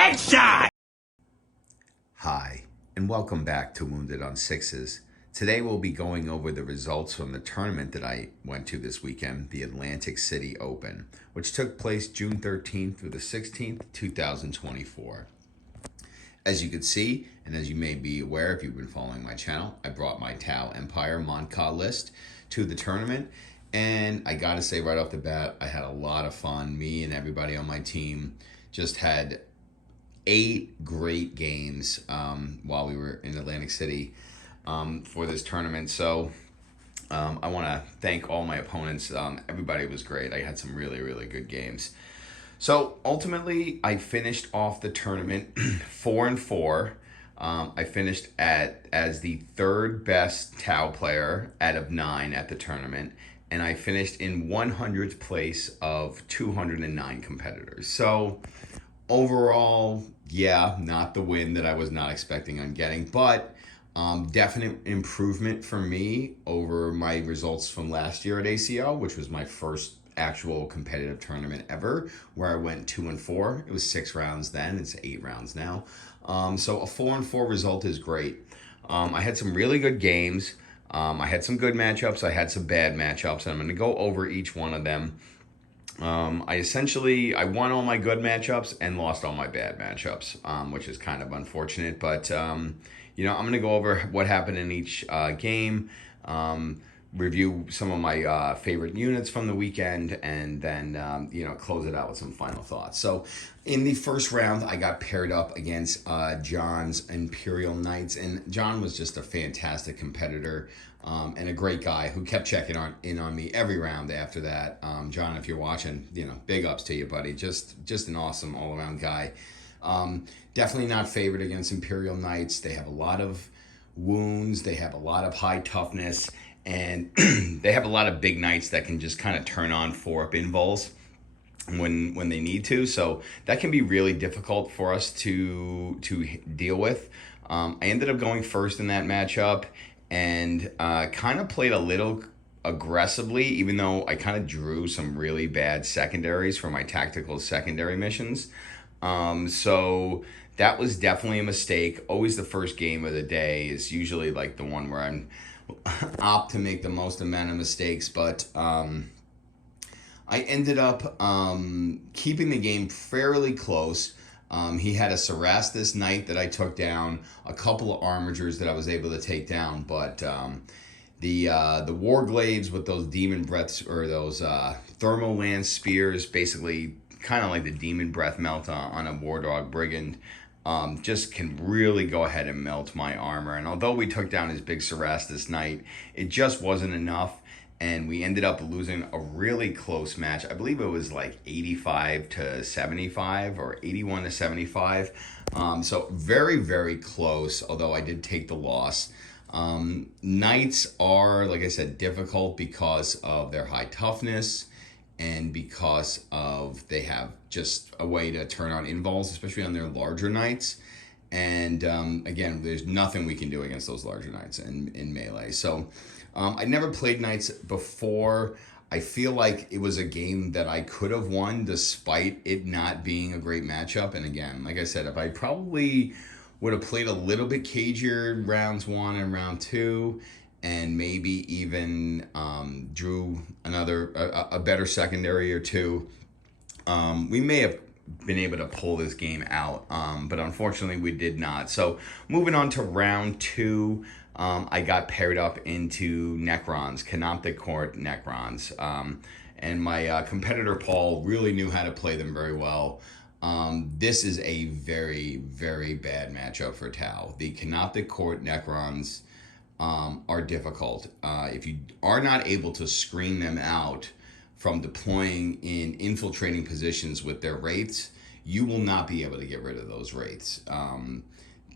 Headshot! Hi, and welcome back to Wounded on Sixes. Today we'll be going over the results from the tournament that I went to this weekend, the Atlantic City Open, which took place June 13th through the 16th, 2024. As you can see, and as you may be aware if you've been following my channel, I brought my Tau Empire Mont'ka list to the tournament, and I gotta say right off the bat, I had a lot of fun. Me and everybody on my team just had 8 great games while we were in Atlantic City for this tournament. So I want to thank all my opponents. Everybody was great. I had some really, really good games. So ultimately, I finished off the tournament 4-4. I finished as the 3rd best Tau player out of 9 at the tournament, and I finished in 100th place of 209 competitors. So overall, yeah, not the win that I was not expecting on getting, but definite improvement for me over my results from last year at ACO, which was my first actual competitive tournament ever, where I went 2-4. It was 6 rounds then, it's 8 rounds now. So a 4-4 result is great. I had some really good games. I had some good matchups, I had some bad matchups, and I'm gonna go over each one of them. I won all my good matchups and lost all my bad matchups, which is kind of unfortunate. But, I'm going to go over what happened in each game, review some of my favorite units from the weekend, and then, close it out with some final thoughts. So in the first round, I got paired up against John's Imperial Knights, and John was just a fantastic competitor. And a great guy who kept checking in on me every round after that. John, if you're watching, big ups to you, buddy. Just an awesome all-around guy. Definitely not favored against Imperial Knights. They have a lot of wounds. They have a lot of high toughness. And they have a lot of big knights that can just kind of turn on 4-up invols when they need to. So that can be really difficult for us to deal with. I ended up going first in that matchup, and kind of played a little aggressively, even though I kind of drew some really bad secondaries for my tactical secondary missions. So that was definitely a mistake. Always the first game of the day is usually like the one where I'm opt to make the most amount of mistakes, but I ended up keeping the game fairly close. He had a Cerastus Knight that I took down, a couple of Armigers that I was able to take down, but the Warglaives with those Demon Breaths, or those Thermal Lance Spears, basically kind of like the Demon Breath melt on a War Dog Brigand, just can really go ahead and melt my armor. And although we took down his big Cerastus Knight, it just wasn't enough. And we ended up losing a really close match. I believe it was like 85-75 or 81-75. So very, very close, although I did take the loss. Knights are, like I said, difficult because of their high toughness and because of they have just a way to turn on invols, especially on their larger knights. And again, there's nothing we can do against those larger knights in melee. So I never played knights before. I feel like it was a game that I could have won despite it not being a great matchup. And again, like I said, if I probably would have played a little bit cagier rounds 1 and round 2, and maybe even drew a better secondary or 2, we may have been able to pull this game out, but unfortunately we did not. So moving on to round 2, I got paired up into Necrons, Canoptic Court Necrons, and my competitor Paul really knew how to play them very well. This is a very, very bad matchup for Tau. The Canoptic Court Necrons are difficult. If you are not able to screen them out from deploying in infiltrating positions with their wraiths, you will not be able to get rid of those wraiths.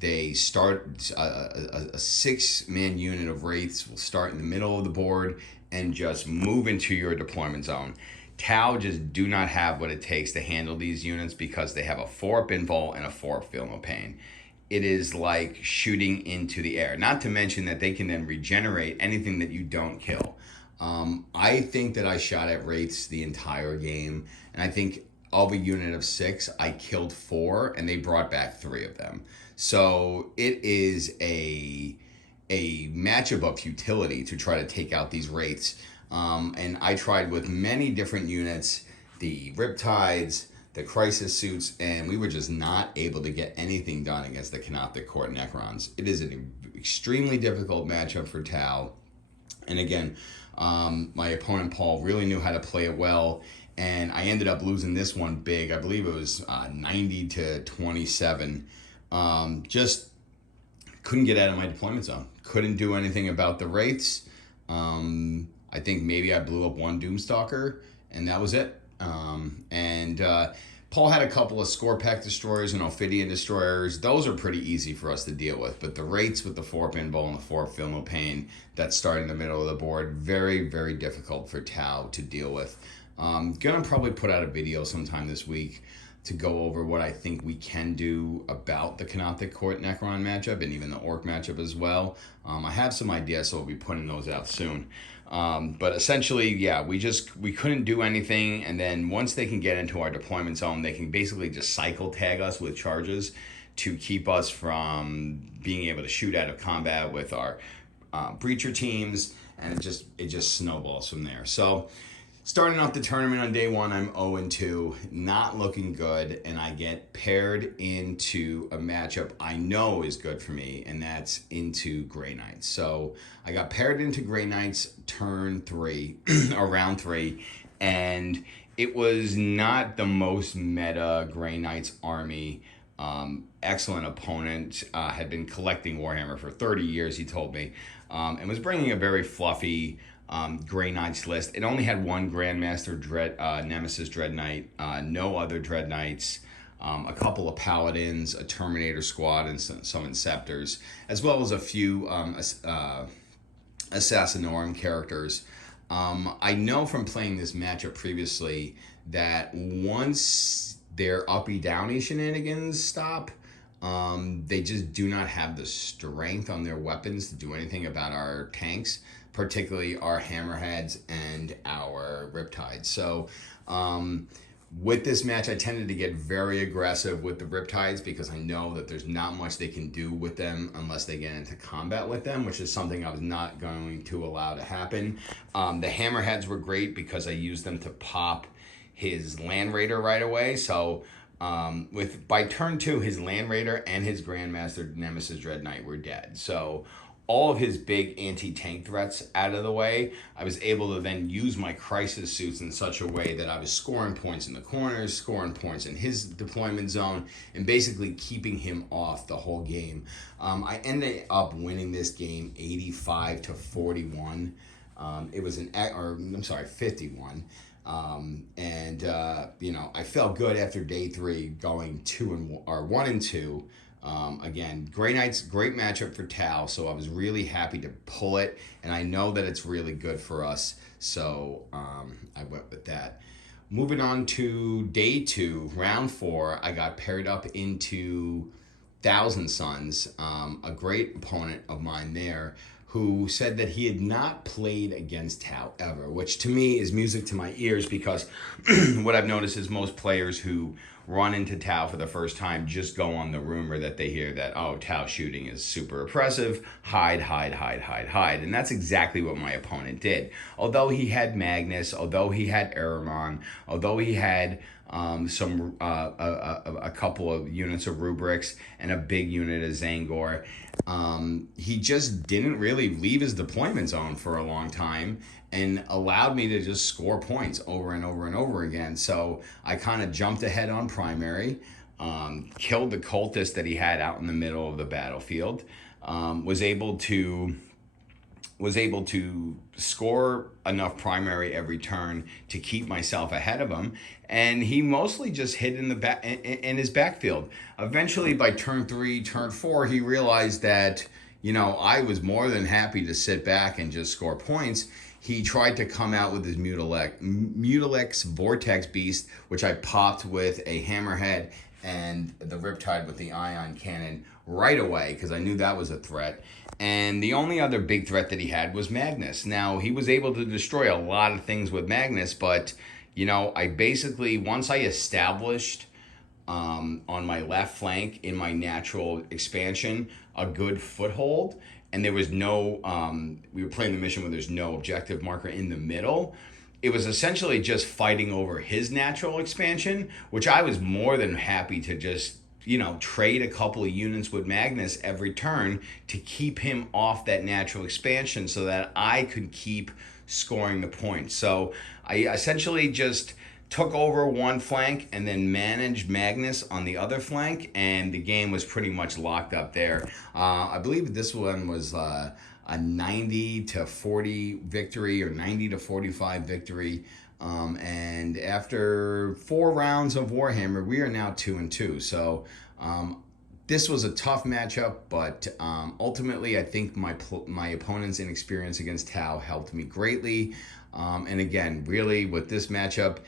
They start, a 6-man unit of wraiths will start in the middle of the board and just move into your deployment zone. Tau just do not have what it takes to handle these units because they have a 4-up invul and a 4-up film of pain. It is like shooting into the air. Not to mention that they can then regenerate anything that you don't kill. I think that I shot at wraiths the entire game, and I think of a unit of 6, I killed 4, and they brought back 3 of them. So it is a matchup of futility to try to take out these wraiths. And I tried with many different units, the Riptides, the Crisis Suits, and we were just not able to get anything done against the Canoptic Court Necrons. It is an extremely difficult matchup for Tau. And again, my opponent Paul really knew how to play it well, and I ended up losing this one big. I believe it was 90 to 27. Just couldn't get out of my deployment zone. Couldn't do anything about the wraiths. I think maybe I blew up one Doomstalker, and that was it. Paul had a couple of Score Pack Destroyers and Ophidian Destroyers. Those are pretty easy for us to deal with. But the wraiths with the 4 Pinball and the 4 Philmopain that start in the middle of the board, very, very difficult for Tau to deal with. Gonna probably put out a video sometime this week to go over what I think we can do about the Canoptic Court Necron matchup and even the Orc matchup as well. I have some ideas, so we'll be putting those out soon. But essentially, yeah, we couldn't do anything, and then once they can get into our deployment zone, they can basically just cycle tag us with charges to keep us from being able to shoot out of combat with our breacher teams, and it just snowballs from there. So starting off the tournament on day 1, I'm 0-2, not looking good, and I get paired into a matchup I know is good for me, and that's into Grey Knights. So I got paired into Grey Knights turn 3, or round 3, and it was not the most meta Grey Knights army. Excellent opponent, had been collecting Warhammer for 30 years, he told me, and was bringing a very fluffy Grey Knights list. It only had one Grandmaster Nemesis Dread Knight, no other Dread Knights, a couple of Paladins, a Terminator squad, and some Inceptors, as well as a few Assassinorum characters. I know from playing this matchup previously that once their uppy-downy shenanigans stop, they just do not have the strength on their weapons to do anything about our tanks, particularly our Hammerheads and our Riptides. So with this match, I tended to get very aggressive with the Riptides because I know that there's not much they can do with them unless they get into combat with them, which is something I was not going to allow to happen. The Hammerheads were great because I used them to pop his Land Raider right away. So by turn 2, his Land Raider and his Grandmaster Nemesis Dread Knight were dead. So all of his big anti-tank threats out of the way, I was able to then use my Crisis Suits in such a way that I was scoring points in the corners, scoring points in his deployment zone, and basically keeping him off the whole game. I ended up winning this game 85 to 41. It was 51. I felt good after day 3 going 1-2. Again, Grey Knights, great matchup for Tau, so I was really happy to pull it, and I know that it's really good for us, so I went with that. Moving on to day 2, round 4, I got paired up into Thousand Sons, a great opponent of mine there, who said that he had not played against Tau ever, which to me is music to my ears because what I've noticed is most players who run into Tau for the first time just go on the rumor that they hear that, oh, Tau shooting is super oppressive, hide. And that's exactly what my opponent did. Although he had Magnus, although he had Aramon, although he had a couple of units of Rubrics and a big unit of Zangor, he just didn't really leave his deployment zone for a long time and allowed me to just score points over and over and over again. So I kind of jumped ahead on primary, killed the cultist that he had out in the middle of the battlefield, was able to score enough primary every turn to keep myself ahead of him, and he mostly just hid in his backfield. Eventually, by turn 3, turn 4, he realized that I was more than happy to sit back and just score points. He tried to come out with his Mutilex Vortex Beast, which I popped with a Hammerhead and the Riptide with the Ion Cannon right away because I knew that was a threat. And the only other big threat that he had was Magnus. Now, he was able to destroy a lot of things with Magnus, but I basically, once I established on my left flank in my natural expansion a good foothold, and there was no, we were playing the mission where there's no objective marker in the middle. It was essentially just fighting over his natural expansion, which I was more than happy to just trade a couple of units with Magnus every turn to keep him off that natural expansion so that I could keep scoring the points. So I essentially just took over one flank and then managed Magnus on the other flank, and the game was pretty much locked up there. I believe this one was a 90-40 victory or 90-45 victory. And after 4 rounds of Warhammer, we are now 2-2. So this was a tough matchup, but ultimately I think my opponent's inexperience against Tau helped me greatly. And again, really with this matchup,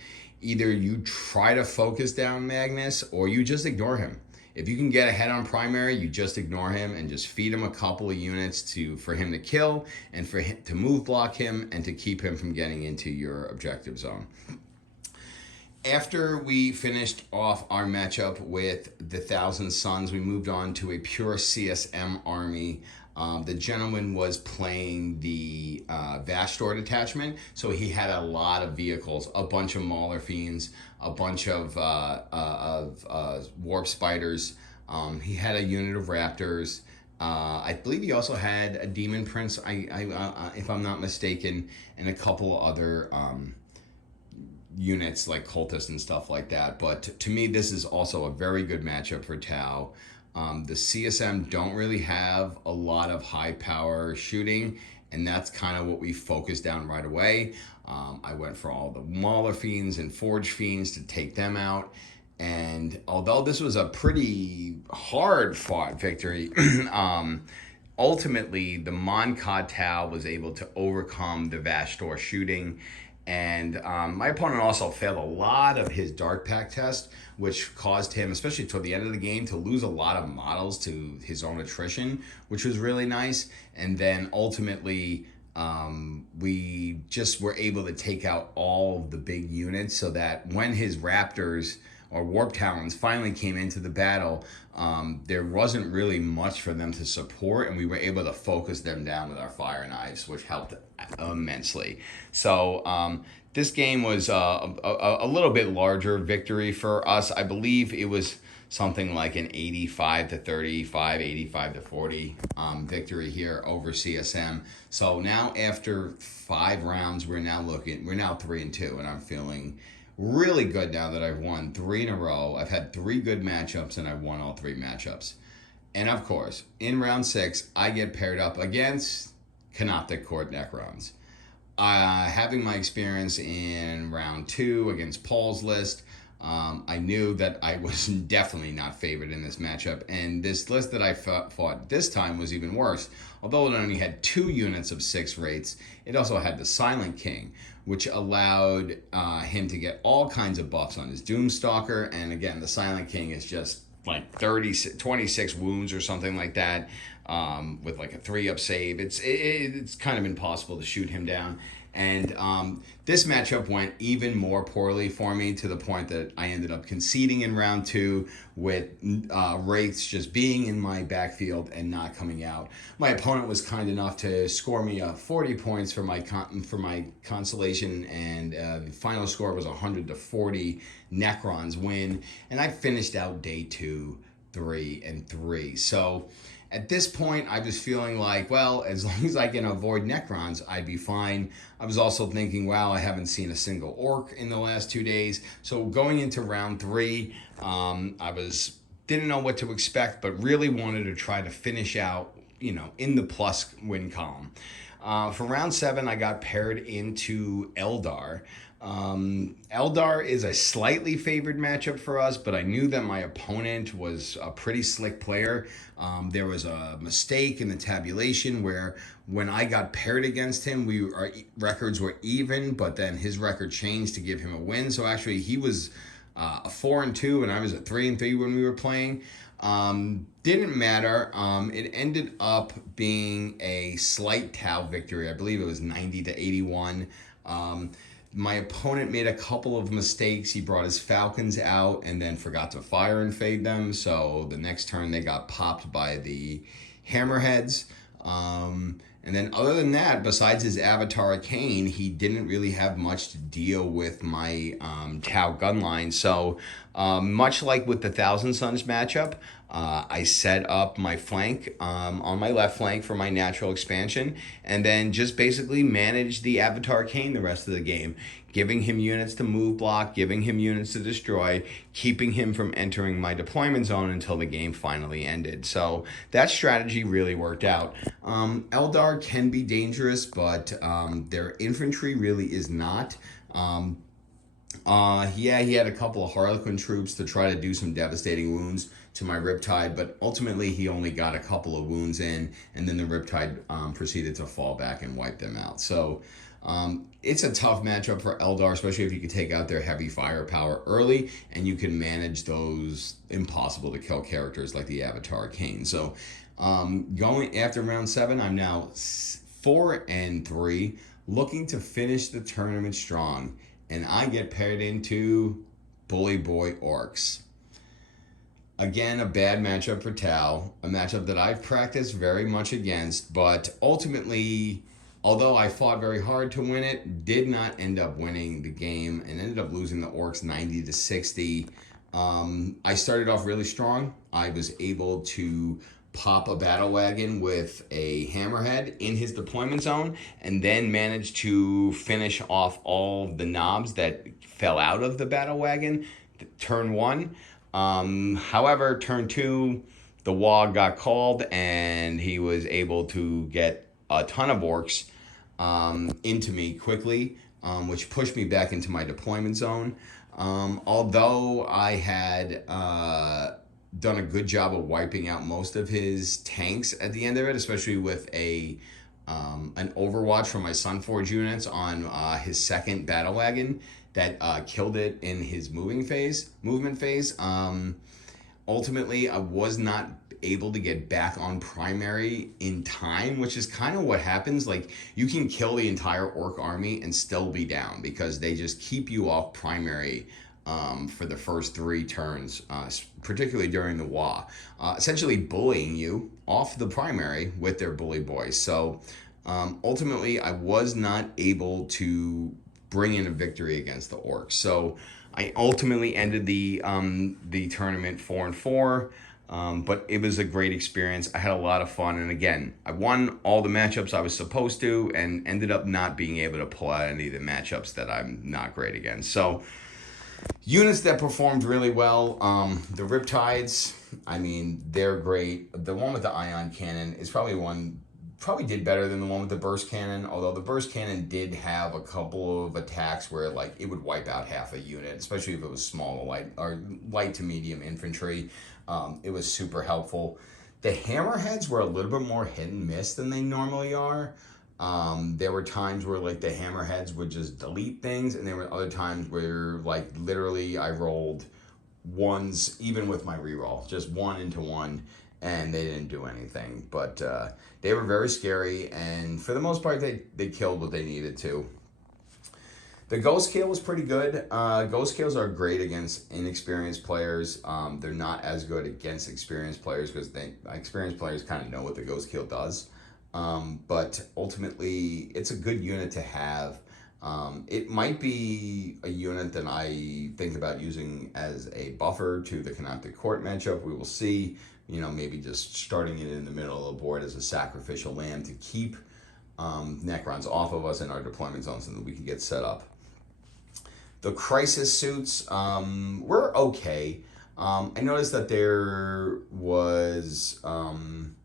either you try to focus down Magnus or you just ignore him. If you can get ahead on primary, you just ignore him and just feed him a couple of units for him to kill and for him to move block him and to keep him from getting into your objective zone. After we finished off our matchup with the Thousand Suns, we moved on to a pure CSM army. The gentleman was playing the Vastor detachment, so he had a lot of vehicles, a bunch of Mauler Fiends, a bunch of Warp Spiders. He had a unit of Raptors. I believe he also had a Demon Prince, if I'm not mistaken, and a couple other units like Cultists and stuff like that. But to me, this is also a very good matchup for Tau. The CSM don't really have a lot of high power shooting, and that's kind of what we focused down right away. I went for all the Mauler Fiends and Forge Fiends to take them out. And although this was a pretty hard fought victory, ultimately the Mont'ka Tau was able to overcome the Vastor shooting. And my opponent also failed a lot of his Dark Pack test, which caused him, especially toward the end of the game, to lose a lot of models to his own attrition, which was really nice. And then ultimately, we just were able to take out all of the big units so that when his Raptors or Warp Talons finally came into the battle, there wasn't really much for them to support, and we were able to focus them down with our Fire Knives, which helped immensely. So this game was a little bit larger victory for us. I believe it was something like an 85-35, 85-40 victory here over CSM. So now after 5 rounds, we're now 3-2, and I'm feeling really good now that I've won 3 in a row. I've had 3 good matchups, and I've won all 3 matchups. And of course, in round 6, I get paired up against Canoptic Court Necrons. Having my experience in round 2 against Paul's list, I knew that I was definitely not favored in this matchup, and this list that I fought this time was even worse. Although it only had 2 units of 6 rates, it also had the Silent King, which allowed him to get all kinds of buffs on his Doomstalker. And again, the Silent King is just like 26 wounds or something like that, with like a 3-up save. It's kind of impossible to shoot him down. And this matchup went even more poorly for me, to the point that I ended up conceding in round 2 with Wraiths just being in my backfield and not coming out. My opponent was kind enough to score me 40 points for my consolation, and the final score was 100-40 Necrons win. And I finished out day 2 3-3. So at this point, I was feeling like, well, as long as I can avoid Necrons, I'd be fine. I was also thinking, wow, I haven't seen a single Orc in the last 2 days. So going into round 3, I didn't know what to expect, but really wanted to try to finish out, in the plus win column. For round 7, I got paired into Eldar. Eldar is a slightly favored matchup for us, but I knew that my opponent was a pretty slick player. There was a mistake in the tabulation where when I got paired against him, our records were even, but then his record changed to give him a win. So actually he was a 4-2 and I was a 3-3 when we were playing. Didn't matter. It ended up being a slight Tau victory. I believe it was 90-81. my opponent made a couple of mistakes. He brought his falcons out and then forgot to fire and fade them. So the next turn they got popped by the hammerheads. And then other than that, besides his Avatar Arcane, he didn't really have much to deal with my Tau gun line. So much like with the Thousand Suns matchup, I set up my flank on my left flank for my natural expansion, and then just basically managed the Avatar Arcane the rest of the game, giving him units to move block, giving him units to destroy, keeping him from entering my deployment zone until the game finally ended. So that strategy really worked out. Eldar can be dangerous, but their infantry really is not. Yeah, he had a couple of Harlequin troops to try to do some devastating wounds to my Riptide, but ultimately he only got a couple of wounds in, and then the Riptide proceeded to fall back and wipe them out. So it's a tough matchup for Eldar, especially if you can take out their heavy firepower early and you can manage those impossible to kill characters like the Avatar Arcane. So going after round 7, I'm now 4-3, looking to finish the tournament strong, and I get paired into Bully Boy Orcs. Again, a bad matchup for Tau, a matchup that I've practiced very much against, but ultimately, although I fought very hard to win it, did not end up winning the game and ended up losing the Orcs 90-60. I started off really strong. I was able to pop a battle wagon with a hammerhead in his deployment zone, and then managed to finish off all the knobs that fell out of the battle wagon turn 1. However, turn 2, the WOG got called, and he was able to get a ton of orcs into me quickly, which pushed me back into my deployment zone. Although I had done a good job of wiping out most of his tanks at the end of it, especially with an Overwatch from my Sunforge units on his second battle wagon that killed it in his movement phase. Ultimately, I was not able to get back on primary in time, which is kind of what happens. Like, you can kill the entire orc army and still be down because they just keep you off primary for the first 3 turns, particularly during the WA, essentially bullying you off the primary with their bully boys. So ultimately, I was not able to bring in a victory against the orcs. So I ultimately ended the tournament 4-4. But it was a great experience. I had a lot of fun, and again, I won all the matchups I was supposed to, and ended up not being able to pull out any of the matchups that I'm not great against. So, units that performed really well, the Riptides, I mean, they're great. The one with the ion cannon is probably did better than the one with the burst cannon, although the burst cannon did have a couple of attacks where like it would wipe out half a unit, especially if it was small or light to medium infantry. It was super helpful. The hammerheads were a little bit more hit and miss than they normally are. There were times where like the hammerheads would just delete things, and there were other times where like literally I rolled ones even with my reroll, just 1 into 1, and they didn't do anything. But they were very scary, and for the most part they killed what they needed to. The Ghost Kill was pretty good. Ghost Kills are great against inexperienced players. They're not as good against experienced players because experienced players kind of know what the Ghost Kill does. But ultimately, it's a good unit to have. It might be a unit that I think about using as a buffer to the Canoptic Court matchup. We will see. Maybe just starting it in the middle of the board as a sacrificial lamb to keep Necrons off of us in our deployment zone so that we can get set up. The Crisis suits were okay. I noticed that there was an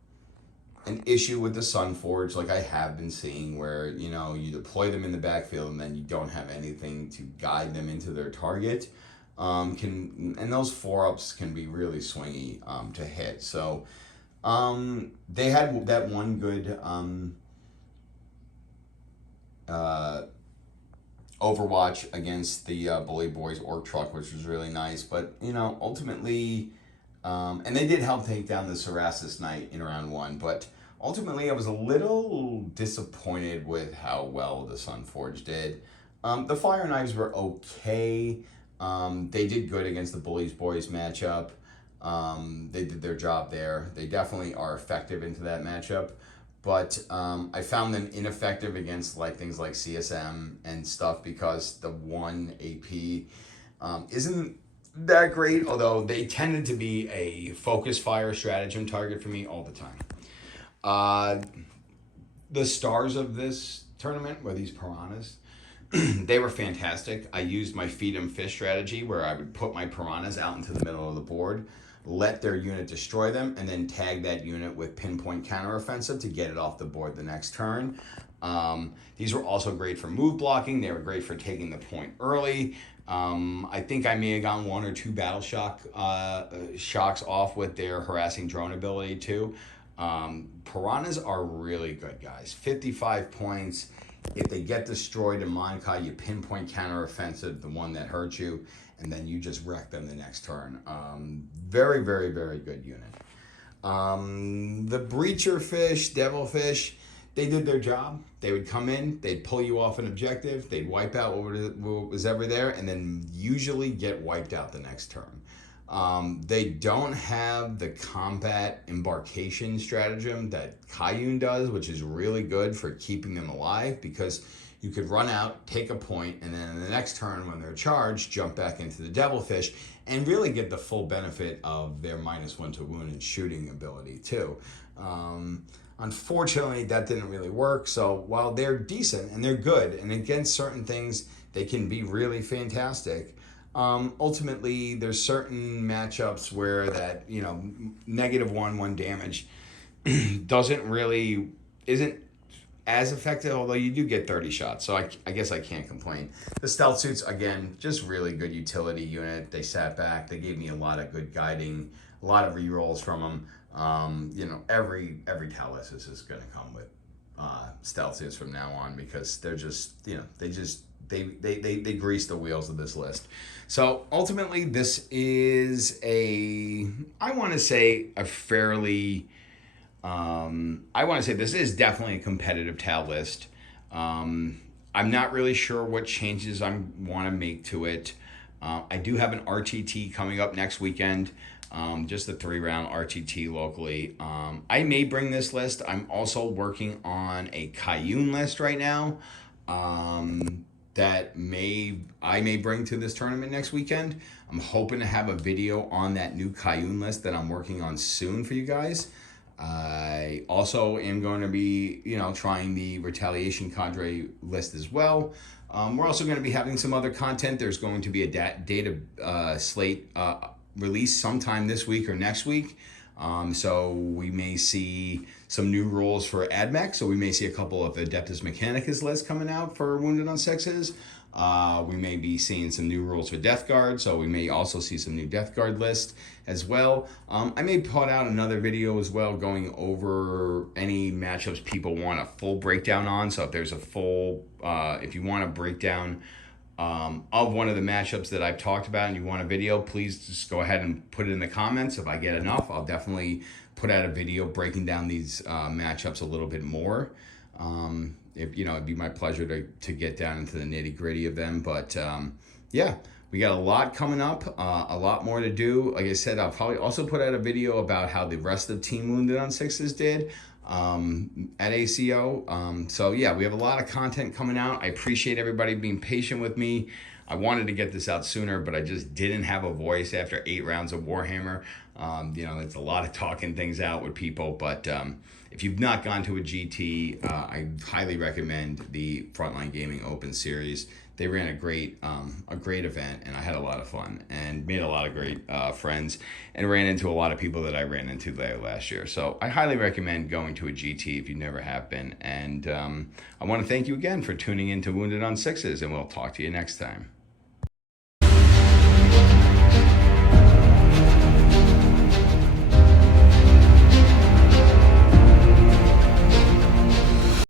issue with the Sunforge, like I have been seeing, where you deploy them in the backfield and then you don't have anything to guide them into their target. And those 4-ups can be really swingy to hit. So they had that one good Overwatch against the Bully Boys Orc Truck, which was really nice. But ultimately, and they did help take down the Cerastus Knight in round 1. But ultimately, I was a little disappointed with how well the Sunforge did. The Fire Knives were okay. They did good against the Bullies Boys matchup. They did their job there. They definitely are effective into that matchup. But I found them ineffective against like things like CSM and stuff because the 1 AP isn't that great, although they tended to be a focus fire stratagem target for me all the time. The stars of this tournament were these piranhas. They were fantastic. I used my feed 'em fish strategy where I would put my piranhas out into the middle of the board, let their unit destroy them, and then tag that unit with pinpoint counteroffensive to get it off the board the next turn. These were also great for move blocking. They were great for taking the point early. I think I may have gotten 1 or 2 battle shocks off with their harassing drone ability too. Piranhas are really good, guys. 55 points. If they get destroyed in Mont'ka, you pinpoint counteroffensive, the one that hurt you, and then you just wreck them the next turn. Very, very, very good unit. The Breacher Fish, Devilfish, they did their job. They would come in, they'd pull you off an objective, they'd wipe out what was ever there, and then usually get wiped out the next turn. They don't have the combat embarkation stratagem that Kayun does, which is really good for keeping them alive because you could run out, take a point, and then in the next turn when they're charged, jump back into the Devilfish and really get the full benefit of their -1 to wound and shooting ability too. Unfortunately, that didn't really work. So while they're decent and they're good, and against certain things, they can be really fantastic. Ultimately, there's certain matchups where that, you know, -1 damage isn't as effective, although you do get 30 shots. So I guess I can't complain. The Stealth Suits, again, just really good utility unit. They sat back. They gave me a lot of good guiding, a lot of rerolls from them. You know, every Talis is going to come with Stealth Suits from now on because they're just, you know, they grease the wheels of this list. So ultimately, this is I want to say this is definitely a competitive Tal list. I'm not really sure what changes I want to make to it. I do have an RTT coming up next weekend. Just a 3-round RTT locally. I may bring this list. I'm also working on a Kayun list right now. That I may bring to this tournament next weekend. I'm hoping to have a video on that new Kayun list that I'm working on soon for you guys. I also am going to be, you know, trying the Retaliation Cadre list as well. We're also going to be having some other content. There's going to be a data slate release sometime this week or next week. So we may see some new rules for AdMech. So we may see a couple of Adeptus Mechanicus lists coming out for Wounded on Sixes. We may be seeing some new rules for Death Guard. So we may also see some new Death Guard lists as well. I may put out another video as well going over any matchups people want a full breakdown on. So if there's a full, if you want a breakdown of one of the matchups that I've talked about and you want a video, please just go ahead and put it in the comments. If I get enough, I'll definitely put out a video breaking down these matchups a little bit more. If you know, it'd be my pleasure to get down into the nitty-gritty of them. But yeah, we got a lot coming up, a lot more to do. Like I said, I'll probably also put out a video about how the rest of Team Wounded on Sixes did at ACO. So yeah, we have a lot of content coming out. I appreciate everybody being patient with me. I wanted to get this out sooner, but I just didn't have a voice after 8 rounds of Warhammer. You know, it's a lot of talking things out with people, but if you've not gone to a GT, I highly recommend the Frontline Gaming Open Series. They ran a great event, and I had a lot of fun and made a lot of great friends and ran into a lot of people that I ran into there last year. So I highly recommend going to a GT if you never have been. And I want to thank you again for tuning in to Wounded on Sixes, and we'll talk to you next time.